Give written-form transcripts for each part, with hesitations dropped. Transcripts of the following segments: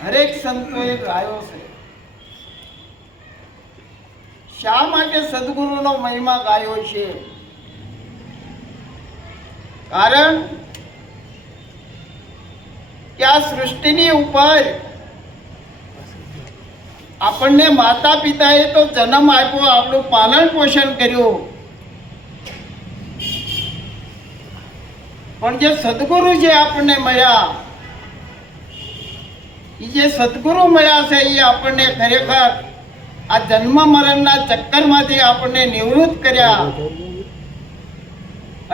હરેક સંતોએ ગાયો છે. શા માટે સદગુરુનો મહિમા ગાયો છે? કારણ કે આ સૃષ્ટિની ઉપર આપણને માતા પિતાએ તો જન્મ આપ્યો, આપણું પાલન પોષણ કર્યું, પણ જે સદગુરુ જે આપણને મળ્યા, એ જે સદગુરુ મળ્યા છે, એ આપણને ખરેખર આ જન્મ મરણના ચક્કરમાંથી આપણને નિવૃત્ત કર્યા.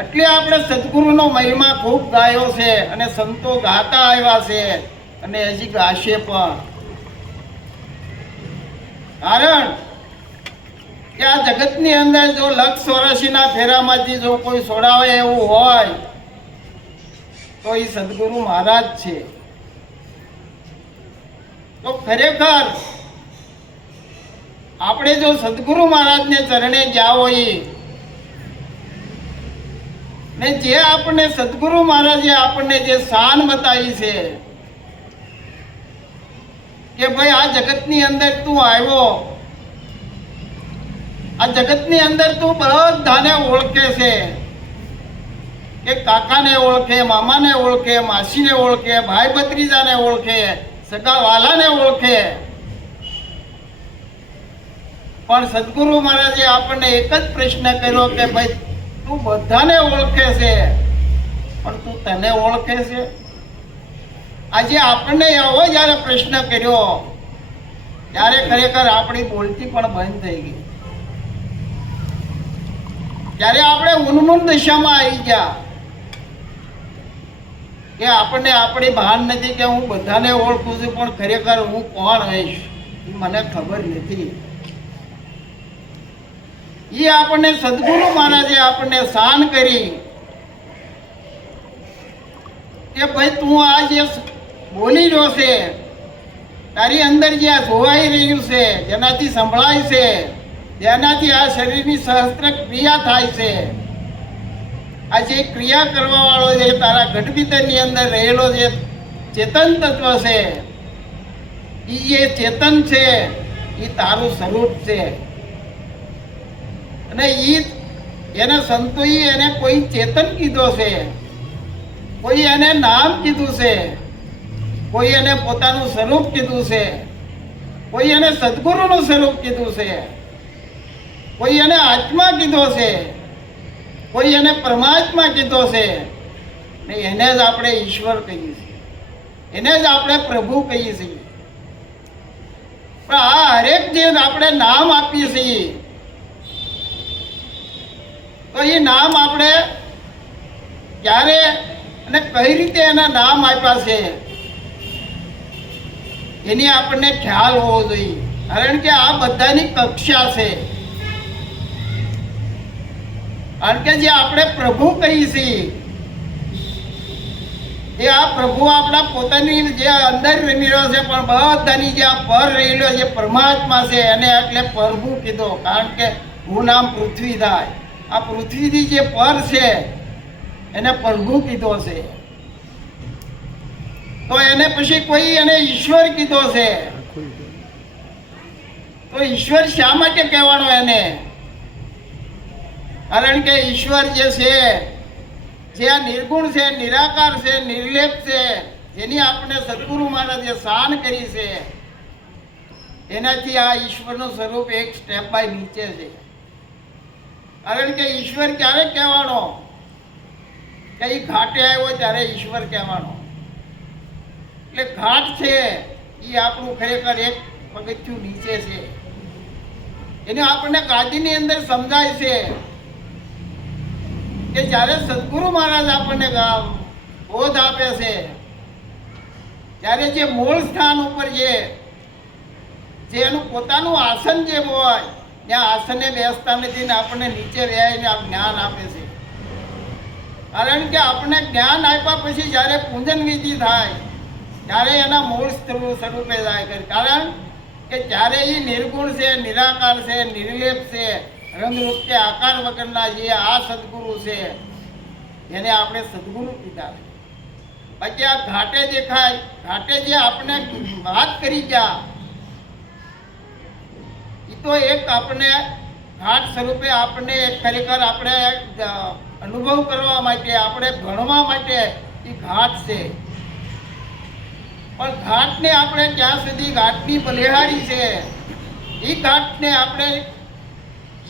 એટલે આપણે સદગુરુનો મહિમા ખૂબ ગાયો છે અને સંતો ગાતા આવ્યા છે અને હજી ગાશે પણ. કારણ કે આ જગતની અંદર જો 184 ફેરામાંથી જો કોઈ છોડાવે એવું હોય તો એ સદગુરુ મહારાજ છે. તો ખરેખર આપણે જો સદગુરુ મહારાજને ચરણે ગયા હોય ને જે આપણને સદગુરુ મહારાજે આપણને જે શાન બતાવી છે કે ભાઈ આ જગતની અંદર તું આવ્યો, આ જગતની અંદર તું બધાને ઓળખે છે, કે કાકાને ઓળખે, મામાને ઓળખે, માસીને ઓળખે, ભાઈ ભત્રીજાને ઓળખે, સગા વાલાને ઓળખે, પણ સદગુરુ મહારાજે આપણને એક જ પ્રશ્ન કર્યો કે ભાઈ તું બધાને ઓળખે છે પણ તું તને ઓળખે છે? આજે આપણને એવો જ્યારે પ્રશ્ન કર્યો ત્યારે ખરેખર આપણી બોલતી પણ બંધ થઈ ગઈ. ત્યારે આપણે ઉન્મૂન દશામાં આવી ગયા કે આપણને આપણી ભાન નથી કે હું બધાને ઓળખું છું પણ ખરેખર હું કોણ હોઈશ એ મને ખબર નથી. એ આપણને સદગુરુ મહારાજે આપણને શાન કરી કે ભાઈ તું આ જે બોલી રહ્યો છે, તારી અંદર જે આ જોવાઈ રહ્યું છે, જેનાથી સંભળાય છે, જેનાથી આ શરીરની સહસ્ત્ર ક્રિયા થાય છે, આ જે ક્રિયા કરવા વાળો જે તારા ઘટ ભીતરની અંદર રહેલો જે ચેતન તત્વ છે, એ જે ચેતન છે એ તારું સ્વરૂપ છે. અને એને સંતોએ એને કોઈ ચેતન કીધો છે, કોઈ એને નામ કીધું છે, કોઈ એને પોતાનું સ્વરૂપ કીધું છે, કોઈ એને સદગુરુનું સ્વરૂપ કીધું છે, કોઈ એને આત્મા કીધો છે, કોઈ એને પરમાત્મા કીધો છે, ને એને જ આપણે ઈશ્વર કહીએ છીએ, એને જ આપણે પ્રભુ કહીએ છીએ. પણ આ હરેક જે આપણે નામ આપીએ છીએ તો એ નામ આપણે ક્યારે અને કઈ રીતે એના નામ આપ્યા છે એની આપણને ખ્યાલ હોવો જોઈએ. કારણ કે આ બધાની કક્ષા છે. કારણ કે જે આપણે પ્રભુ કહીએ છીએ એ આ પ્રભુ આપણા પોતાની જે અંદર રમી રહ્યો છે, પણ બધાની જે આ પર રહેલો જે પરમાત્મા છે એને એટલે પ્રભુ કીધો. કારણ કે હું નામ પૃથ્વી થાય, આ પૃથ્વીથી જે પર છે એને પ્રભુ કીધો છે. તો એને પછી કોઈ એને ઈશ્વર કીધો છે. તો ઈશ્વર શા માટે કહેવાનો એને? કારણ કે ઈશ્વર જે છે, જે આ નિર્ગુણ છે, નિરાકાર છે, નિર્લેપ છે, જેની આપણે સદગુરુ મહારાજે શાન કરી છે, એનાથી આ ઈશ્વરનું સ્વરૂપ એક સ્ટેપ બાય નીચે છે. કારણ કે ઈશ્વર ક્યારે કહેવાનો? કઈ ઘાટે આવ્યો ત્યારે ઈશ્વર કહેવાનો. એટલે ઘાટ છે એ આપણું ખરેખર એક પગથિયું નીચે છે. એને આપણને ગાદીની અંદર સમજાય છે કે જ્યારે સદગુરુ મહારાજ આપણને બોધ આપે છે ત્યારે જે મૂળ સ્થાન ઉપર જે એનું પોતાનું આસન જે હોય ત્યાં આસને બેસતા નથી ને આપણને નીચે બેસીને જ્ઞાન આપે છે. કારણ કે આપણને જ્ઞાન આપ્યા પછી જ્યારે પૂજન વિધિ થાય ત્યારે એના મૂળ સ્વરૂપે જાય. કારણ કે જ્યારે એ નિર્ગુણ છે, નિરાકાર છે, નિર્લેપ છે, રંગરૂપ કે આકાર વગરના જે આ સદગુરુ છે એને આપણે સદગુરુ કીધા. બાકી આ ઘાટે દેખાય, ઘાટે જે આપણે વાત કરી ગયા એ તો એક આપણે ઘાટ સ્વરૂપે આપણે ખરેખર આપણે અનુભવ કરવા માટે, આપણે ભણવા માટે એ ઘાટ છે. પણ ઘાટને આપણે જ્યાં સુધી ઘાટની બલિહારી છે એ ઘાટને આપણે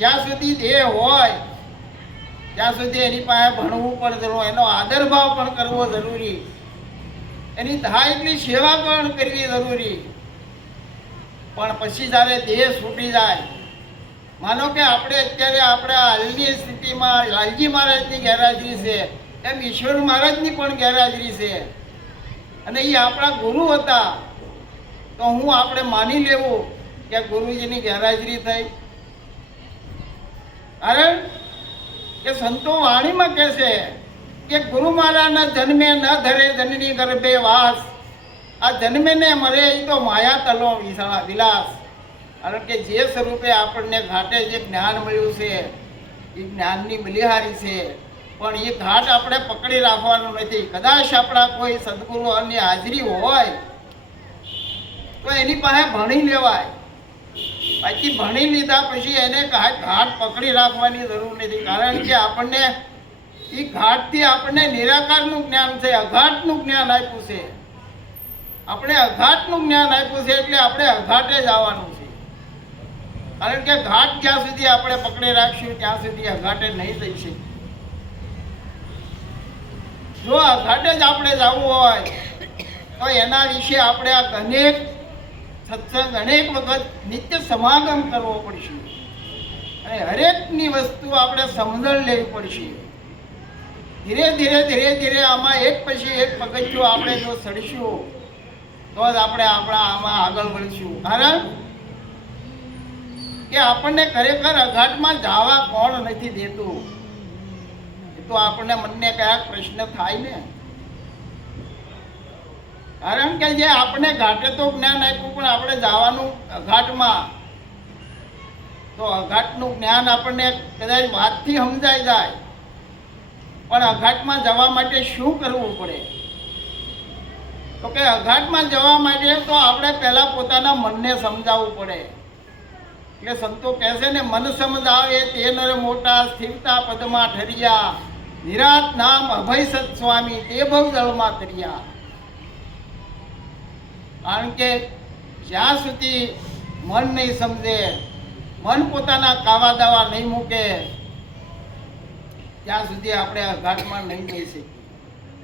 જ્યાં સુધી દેહ હોય ત્યાં સુધી એની પાસે ભણવું પણ જરૂર, એનો આદર ભાવ પણ કરવો જરૂરી, એની થાય એટલી સેવા પણ કરવી જરૂરી. પણ પછી જ્યારે દેહ છૂટી જાય, માનો કે આપણે અત્યારે આપણા હાલની સ્થિતિમાં લાલજી મહારાજની ગેરહાજરી છે, એમ ઈશ્વર મહારાજની પણ ગેરહાજરી છે, અને એ આપણા ગુરુ હતા, તો હું આપણે માની લેવું કે ગુરુજીની ગેરહાજરી થઈ. કારણ કે સંતો વાણીમાં કહે છે કે ગુરુ મહારાજના જન્મે ન ધરે જનની ગર્ભે વાસ, આ જન્મે ને મરે એ તો માયા તલો વિલાસ. કારણ કે જે સ્વરૂપે આપણને ઘાટે જે જ્ઞાન મળ્યું છે એ જ્ઞાનની બલિહારી છે, પણ એ ઘાટ આપણે પકડી રાખવાનું નથી. કદાચ આપણા કોઈ સદગુરુની હાજરી હોય તો એની પાસે ભણી લેવાય, બાકી ભણી લીધા પછી એને ઘાટ પકડી રાખવાની જરૂર નથી. કારણ કે આપણને એ ઘાટથી આપણને નિરાકારનું જ્ઞાન છે, અઘાટનું જ્ઞાન આપ્યું છે. આપણે અઘાટનું જ્ઞાન આપ્યું છે એટલે આપણે અઘાટે જ આવવાનું છે. કારણ કે ઘાટ જ્યાં સુધી આપણે પકડી રાખશું ત્યાં સુધી અઘાટે નહીં જઈ શકીએ. જો અઘાટે જ આપણે જવું હોય તો એના વિશે આપણે આ અનેક સત્સંગ, અનેક વખત નિત્ય સમાગમ કરવો પડશે, અને હરેકની વસ્તુ આપણે સમજણ લેવી પડશે. ધીરે ધીરે ધીરે ધીરે આમાં એક પછી એક પગથિયું આપણે જો ચડીશું તો જ આપણે આમાં આગળ વધીશું. કારણ કે આપણને ખરેખર અઘાટમાં જવા કોણ નથી દેતું, એ તો આપણને મનને કયાક પ્રશ્ન થાય ને. કારણ કે જે આપણે ઘાટે તો જ્ઞાન આપ્યું, પણ આપણે જવાનું અઘાટમાં, તો અઘાટનું જ્ઞાન આપણને કદાચ વાતથી સમજાઈ જાય, પણ અઘાટમાં જવા માટે શું કરવું પડે? તો કે અઘાટમાં જવા માટે તો આપણે પહેલા પોતાના મનને સમજાવવું પડે. એટલે સંતો કહે છે ને, મન સમજાવે તે નર મોટા, સ્થિરતા પદમાં ઠરિયા, નિરાત નામ અભય સત સ્વામી તે ભવ જળમાં તર્યા. કારણ કે જ્યાં સુધી મન નહીં સમજે, મન પોતાના કાવા દાવા નહીં મૂકે, ત્યાં સુધી આપણે અઘાટમાં નહીં જઈ શકીએ.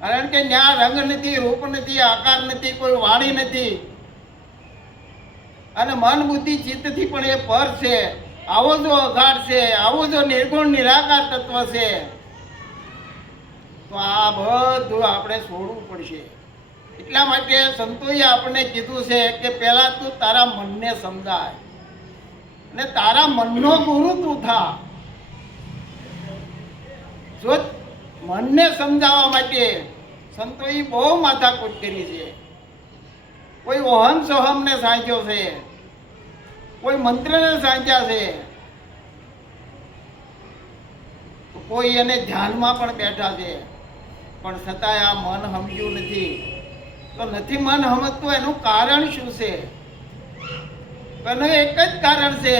કારણ કે ત્યાં રંગ નથી, રૂપ નથી, આકાર નથી, કોઈ વાણી નથી, અને મન બુદ્ધિ ચિત્તથી પણ એ પર છે. આવો જો અઘાટ છે, આવો જો નિર્ગુણ નિરાકાર તત્વ છે, તો આ બધું આપણે છોડવું પડશે. એટલા માટે સંતોએ આપણને કીધું છે કે પહેલા તું તારા મનને સમજાય અને તારા મનનો ગુરુ તું થા. જો મનને સમજાવવા માટે સંતોએ બહુ માથાકૂટ કરી છે. કોઈ ઓહમ સોહમને સાંજ્યો છે, કોઈ મંત્રને સાંજ્યા છે, કોઈ એને ધ્યાનમાં પણ બેઠા છે, પણ છતાંય આ મન સમજ્યું નથી. તો નથી મન સમજતું, એનું કારણ શું છે? એનું એક જ કારણ છે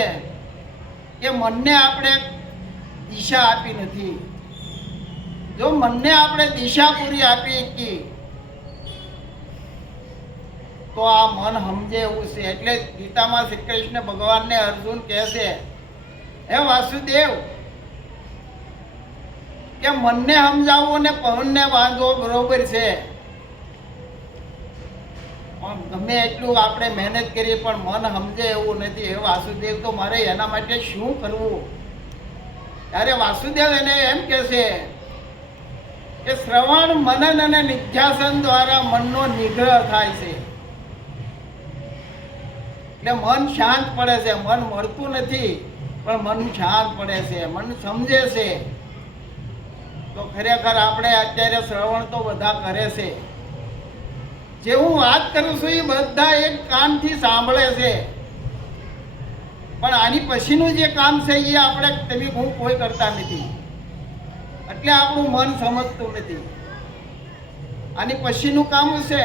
કે મનને આપણે દિશા આપી નથી. જો મનને આપણે દિશા પૂરી આપી હતી તો આ મન સમજે એવું છે. એટલે ગીતામાં શ્રી કૃષ્ણ ભગવાનને અર્જુન કહે છે, હે વાસુદેવ, કે મનને સમજાવવો ને પવનને બાંધવો બરોબર છે, પણ ગમે એટલું આપણે મહેનત કરીએ પણ મન સમજે એવું નથી. હે વાસુદેવ, તો મારે એના માટે શું કરવું? ત્યારે વાસુદેવ એને એમ કહે છે કે શ્રવણ, મનન અને નિધ્યાસન દ્વારા મનનો નિગ્રહ થાય છે. એટલે મન શાંત પડે છે. મન મળતું નથી, પણ મન શાંત પડે છે, મન સમજે છે. તો ખરેખર આપણે અત્યારે શ્રવણ તો બધા કરે છે. જે હું વાત કરું છું એ બધા એક કાનથી સાંભળે છે, પણ આની પછીનું જે કામ છે એ આપણે તમે હું કોઈ કરતા નથી. એટલે આપણું મન સમજતું નથી. આની પછીનું કામ છે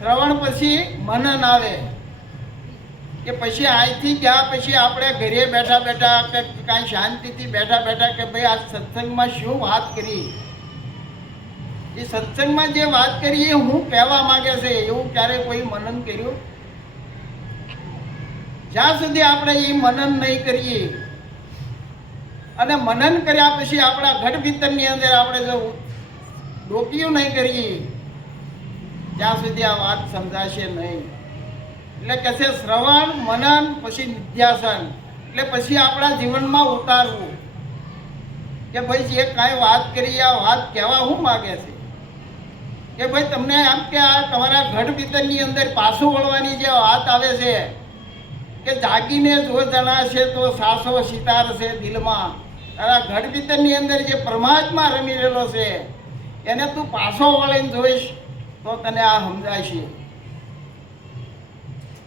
શ્રવણ પછી મનન આવે કે પછી અહીંથી ગયા પછી આપણે ઘરે બેઠા બેઠા કે કાંઈ શાંતિથી બેઠા બેઠા કે ભાઈ આ સત્સંગમાં શું વાત કરી, એ સત્સંગમાં જે વાત કરી એ હું કહેવા માંગે છે એવું ક્યારે કોઈ મનન કર્યું? જ્યાં સુધી આપણે એ મનન નહીં કરીએ અને મનન કર્યા પછી આપણા ઘટ ભીતરની અંદર આપણે જો ડોકિયું નહીં કરીએ ત્યાં સુધી આ વાત સમજાશે નહીં. એટલે કે છે શ્રવણ મનન પછી નિધ્યાસન, એટલે પછી આપણા જીવનમાં ઉતારવું કે ભાઈ જે કાંઈ વાત કરી આ વાત કહેવા શું માગે છે કે ભાઈ તમને એમ કે આ તમારા ઘટ ભીતરની અંદર પાછું વળવાની જે વાત આવે છે કે જાગીને જો જણાશે તો સાસો સિતાર છે દિલમાં, તારા ઘટ ભીતરની અંદર જે પરમાત્મા રમી રહેલો છે એને તું પાછો વળીને જોઈશ તો તને આ સમજાશે.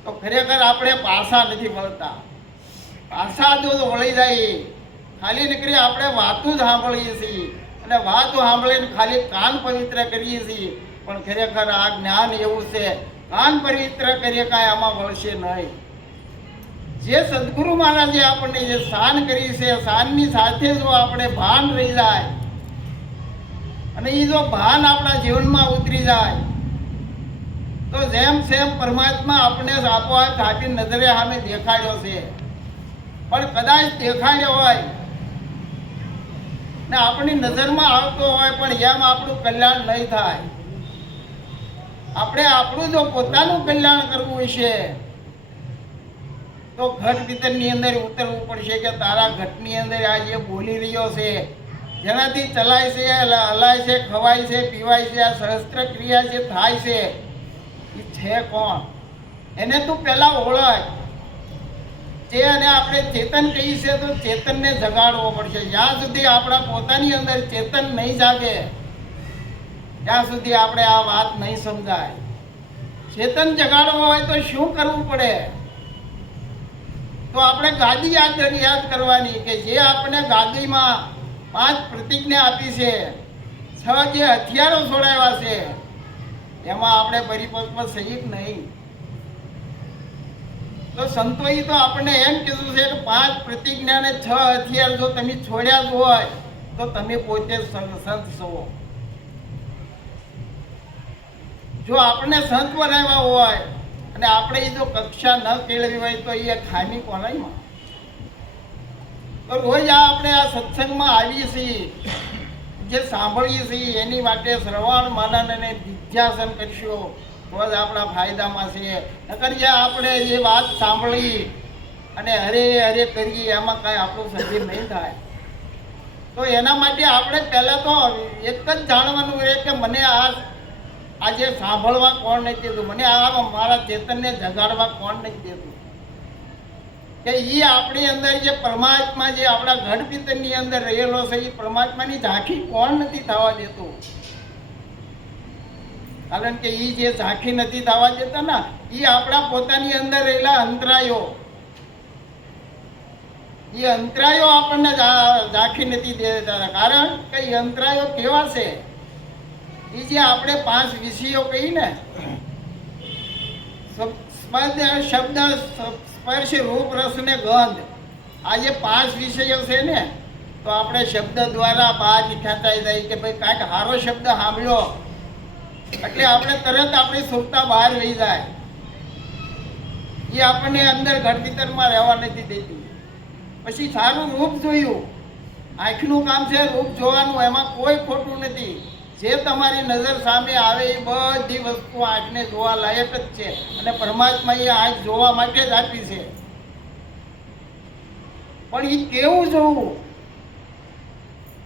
તો ખરેખર આપણે પાછા નથી વળતા. પાછા જો વળી જાય ખાલી નીકળી આપણે વાતું જ સાંભળીએ છીએ અને વાતો સાંભળીને ખાલી કાન પવિત્ર કરીએ છીએ, પણ ખરેખર આ જ્ઞાન એવું છે કાન પવિત્ર કરીએ કાંઈ આમાં વળશે નહીં. જે સદગુરુ મહારાજે આપણને જે શાન કરી છે શાનની સાથે જો આપણે ભાન રહી જાય અને એ જો ભાન આપણા જીવનમાં ઉતરી જાય તો જેમ સેમ પરમાત્મા આપણે આપોઆપ સાચી નજરે સામે દેખાડ્યો છે, પણ કદાચ દેખાડ્યો હોય ને આપણી નજરમાં આવતો હોય પણ એમ આપણું કલ્યાણ નહીં થાય. આપણે આપણું જો પોતાનું કલ્યાણ કરવું છે તો ઘટ ભીતરની અંદર ઉતરવું પડશે કે તારા ઘટની અંદર આ જે બોલી રહ્યો છે જેનાથી ચલાય છે હલાય છે ખવાય છે પીવાય છે આ સહસ્ત્ર ક્રિયા જે થાય છે એ છે કોણ? એને તું પહેલાં ઓળખ. જે અને આપણે ચેતન કહીએ છીએ તો ચેતનને જગાડવો પડશે. જ્યાં સુધી આપણા પોતાની અંદર ચેતન નહીં જાગે ત્યાં સુધી આપણે આ વાત નહીં સમજાય. ચેતન જગાડવો હોય તો શું કરવું પડે? તો આપણે ગાદી યાદ કરવાની કે જે આપણે ગાદીમાં 5 પ્રતિજ્ઞા આપી છે, 6 જે હથિયારો છોડાવ્યા છે એમાં આપણે પરિપક્વ સહિત નહીં. તો સંતોએ તો આપણને એમ કીધું છે કે 5 પ્રતિજ્ઞા ને 6 હથિયાર જો તમે છોડ્યા જ હોય તો તમે પોતે સંત છો. જો આપણે સંત બનાવ્યા હોય અને આપણે એ જો કક્ષા ન કેળવી હોય તો એ ખામી કોનામાં? તો રોજ આપણે આ સત્સંગમાં આવીએ છીએ, જે સાંભળીએ છીએ એની માટે શ્રવણ મનન અને નિધ્યાસન કરશો તો જ આપણા ફાયદામાં છે. નકર જે આપણે એ વાત સાંભળી અને હરે હરે કરીએ એમાં કાંઈ આપણું સજીવ નહીં થાય. તો એના માટે આપણે પહેલાં તો એક જ જાણવાનું રહે કે મને આજે સાંભળવા કોણ નથી દેતું, મને આ મારા ચેતનને જગાડવા કોણ નથી દેતું, કે એ આપણી અંદર જે પરમાત્મા જે આપણા ઘટ ભીતરની અંદર રહેલો છે એ પરમાત્માની ઝાંખી કોણ નથી થવા દેતું? કારણ કે એ જે ઝાંખી નથી થવા દેતા ને એ આપણા પોતાની અંદર રહેલા અંતરાયો, એ અંતરાયો આપણને ઝાંખી નથી દેતા. કારણ કે એ અંતરાયો કેવા છે? એ જે આપણે 5 વિષયો કહી ને શબ્દ સ્પર્શ રૂપ રસ ને ગંધ, આ જે 5 વિષયો છે ને તો આપણે શબ્દ દ્વારા બહાર ખેંચાઈ જાય કે ભાઈ કાંઈક સારો શબ્દ સાંભળ્યો એટલે આપણે તરત આપણી સુરતા બહાર રહી જાય. એ આપણને અંદર ઘટ ભીતરમાં રહેવા નથી દેતી. પછી સારું રૂપ જોયું, આંખનું કામ છે રૂપ જોવાનું, એમાં કોઈ ખોટું નથી. જે તમારી નજર સામે આવે એ બધી વસ્તુ આંખને જોવા લાયક જ છે અને પરમાત્માએ આંખ જોવા માટે જ આપી છે. પણ એ કેવું જોવું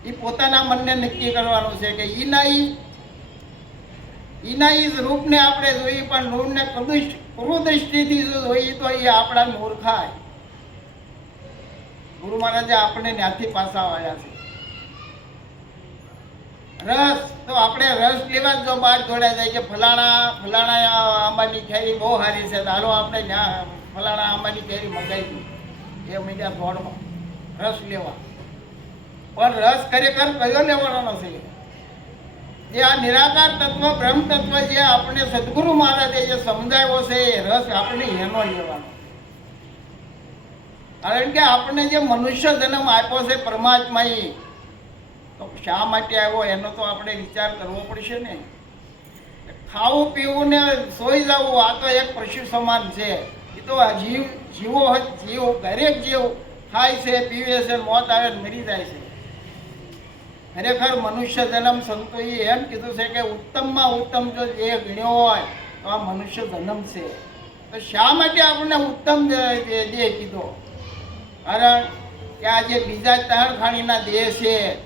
એ પોતાના મનને નક્કી કરવાનું છે કે ઈના રૂપને આપણે જોઈએ પણ નૂરને કુરુદૃષ્ટિથી જોઈએ તો એ આપણા મૂર્ખાય. ગુરુ મહારાજે આપણે ત્યાંથી પાછા આવ્યા છે. રસ તો આપણે રસ લેવા જ જો બહાર જોડાઈ જાય કે ફલાણા આંબાની કેરી બહુ સારી છે, હાલો આપણે ત્યાં ફલાણા આંબાની કેરી મંગાવી એ મીડિયા દોડમાં રસ લેવા. પણ રસ ખરેખર કયો લેવાનો છે? જે આ નિરાકાર તત્વ બ્રહ્મ તત્વ જે આપણે સદગુરુ મહારાજે જે સમજાવ્યો છે એ રસ આપણે એનો લેવાનો. કારણ કે આપણને જે મનુષ્ય જન્મ આપ્યો છે પરમાત્માએ, તો શા માટે આવ્યો એનો તો આપણે વિચાર કરવો પડશે ને. ખાવું પીવું ને સોઈ જવું આ તો એક પશુ સમાન છે. એ તો જીવો દરેક જીવ ખાય છે, પીવે છે, મોત આવે મરી જાય છે. ખરેખર મનુષ્ય જન્મ સંતોએ એમ કીધું છે કે ઉત્તમમાં ઉત્તમ જો જે ગણ્યો હોય તો આ મનુષ્ય જન્મ છે. તો શા માટે આપણને ઉત્તમ દેહ કીધો? કારણ કે આ જે બીજા તહખાણીના દેહ છે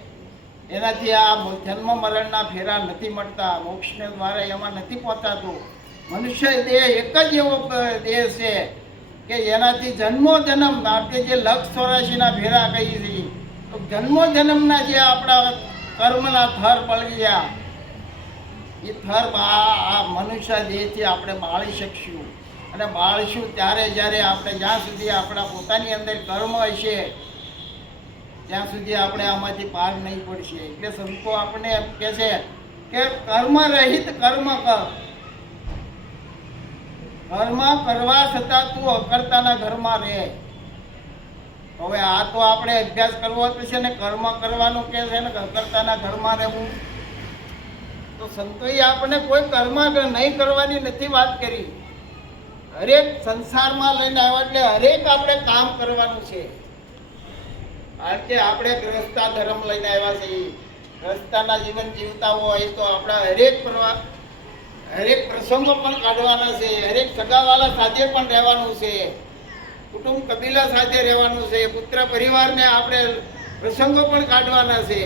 એનાથી આ જન્મ મરણના ફેરા નથી મળતા, મોક્ષને દ્વારા એમાં નથી પહોંચાતું. મનુષ્ય દેહ એક જ એવો દેહ છે કે એનાથી જન્મો જન્મ આપણે જે 184ના ફેરા કહીએ છીએ, તો જન્મો જન્મના જે આપણા કર્મના થર પડી ગયા એ થર આ મનુષ્ય દેહથી આપણે બાળી શકશું. અને બાળશું ત્યારે જ્યારે આપણે જ્યાં સુધી આપણા પોતાની અંદર કર્મ હશે ત્યાં સુધી આપણે આમાંથી પાર નહીં પડશે. એટલે સંતો આપણે એમ કહે છે કે કર્મ રહિત કર્મ કર. કર્મ કરવા છતાં તું અકર્તાના ઘરમાં રહે. હવે આ તો આપણે અભ્યાસ કરવો પડશે ને, કર્મ કરવાનું કે છે ને અકર્તાના ઘરમાં રહેવું. તો સંતોએ આપણે કોઈ કર્મ નહીં કરવાની નથી વાત કરી. હરેક સંસારમાં લઈને આવ્યા એટલે હરેક આપણે કામ કરવાનું છે. કારણ કે આપણે ગ્રહસ્થા ધર્મ લઈને આવ્યા છીએ. ગ્રહસ્થાના જીવન જીવતા હોય તો આપણા હરેક પ્રસંગો પણ કાઢવાના છે. હરેક સગાવાલા સાથે પણ રહેવાનું છે, કુટુંબ કબીલા સાથે રહેવાનું છે, પુત્ર પરિવારને આપણે પ્રસંગો પણ કાઢવાના છે.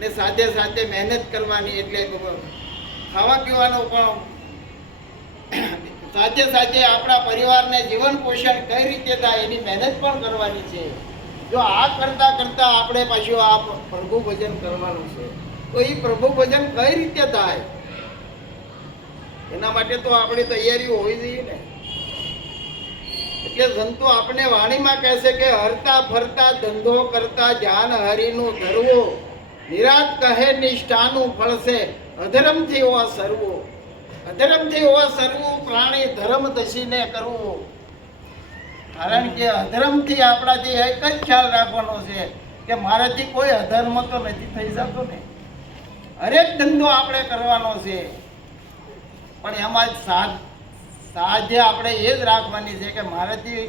ને સાથે સાથે મહેનત કરવાની, એટલે ખાવા પીવાનો પણ સાથે સાથે આપણા પરિવારને જીવન પોષણ કઈ રીતે થાય એની મહેનત પણ કરવાની છે. જો આ કરતા કરતા આપણે પાછું આ પ્રભુ ભજન કરવાનું છે, તો એ પ્રભુ ભજન કઈ રીતે થાય એના માટે તો આપણી તૈયારીઓ હોવી જોઈએ ને. એટલે સંતો આપણે વાણીમાં કહે છે કે હરતા ફરતા ધંધો કરતા ધ્યાન હરિનું ધરવું, નિરાત કહે નિષ્ઠાનું ફળ છે અધર્મથી હોવા સરવું. અધર્મથી હોવા સરવું પ્રાણી ધર્મ દસીને કરવું. કારણ કે અધર્મથી આપણાથી એક જ ખ્યાલ રાખવાનો છે કે મારાથી કોઈ અધર્મ તો નથી થઈ જતો ને. હરેક ધંધો આપણે કરવાનો છે, પણ એમાં સાધ્ય આપણે એ જ રાખવાની છે કે મારાથી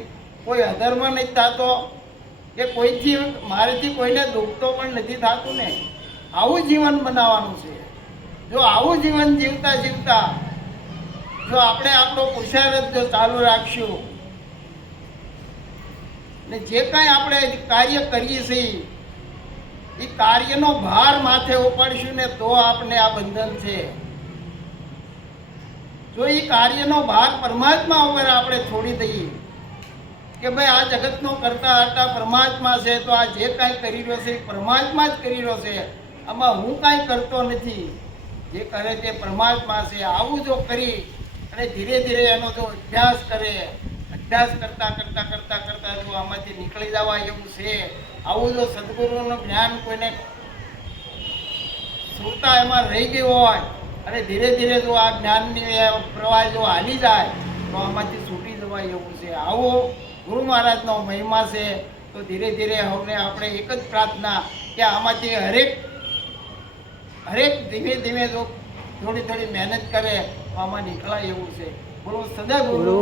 કોઈ અધર્મ નથી થતો કે મારાથી કોઈને દુઃખ તો પણ નથી થતું ને. આવું જીવન બનાવવાનું છે. જો આવું જીવન જીવતા જીવતા જો આપણે આપણો પુરુષાર્થ જો ચાલુ રાખશું ને જે કાંઈ આપણે કાર્ય કરીએ છીએ એ કાર્યનો ભાર માથે ઉપાડશું ને તો આપણે આ બંધન છે. જો એ કાર્યનો ભાર પરમાત્મા ઉપર આપણે છોડી દઈએ કે ભાઈ આ જગતનો કરતા હતા પરમાત્મા છે, તો આ જે કાંઈ કરી રહ્યો છે એ પરમાત્મા જ કરી રહ્યો છે, આમાં હું કાંઈ કરતો નથી, જે કરે તે પરમાત્મા છે. આવું જો કરી અને ધીરે ધીરે એનો જો અભ્યાસ કરે, અભ્યાસ કરતા કરતા કરતા કરતા જો આમાંથી નીકળી જવા એવું છે, આવું જો સદગુરુનું જ્ઞાન કોઈને સુરતા એમાં રહી ગયું હોય અને ધીરે ધીરે જો આ જ્ઞાનની પ્રવાહ જો હાલી જાય તો આમાંથી છૂટી જવાય એવું છે. આવો ગુરુ મહારાજનો મહિમા છે. તો ધીરે ધીરે હવે આપણે એક જ પ્રાર્થના કે આમાંથી હરેક ધીમે ધીમે જો થોડી થોડી મહેનત કરે તો આમાં નીકળાય એવું છે. બોલો સદા ગુરુ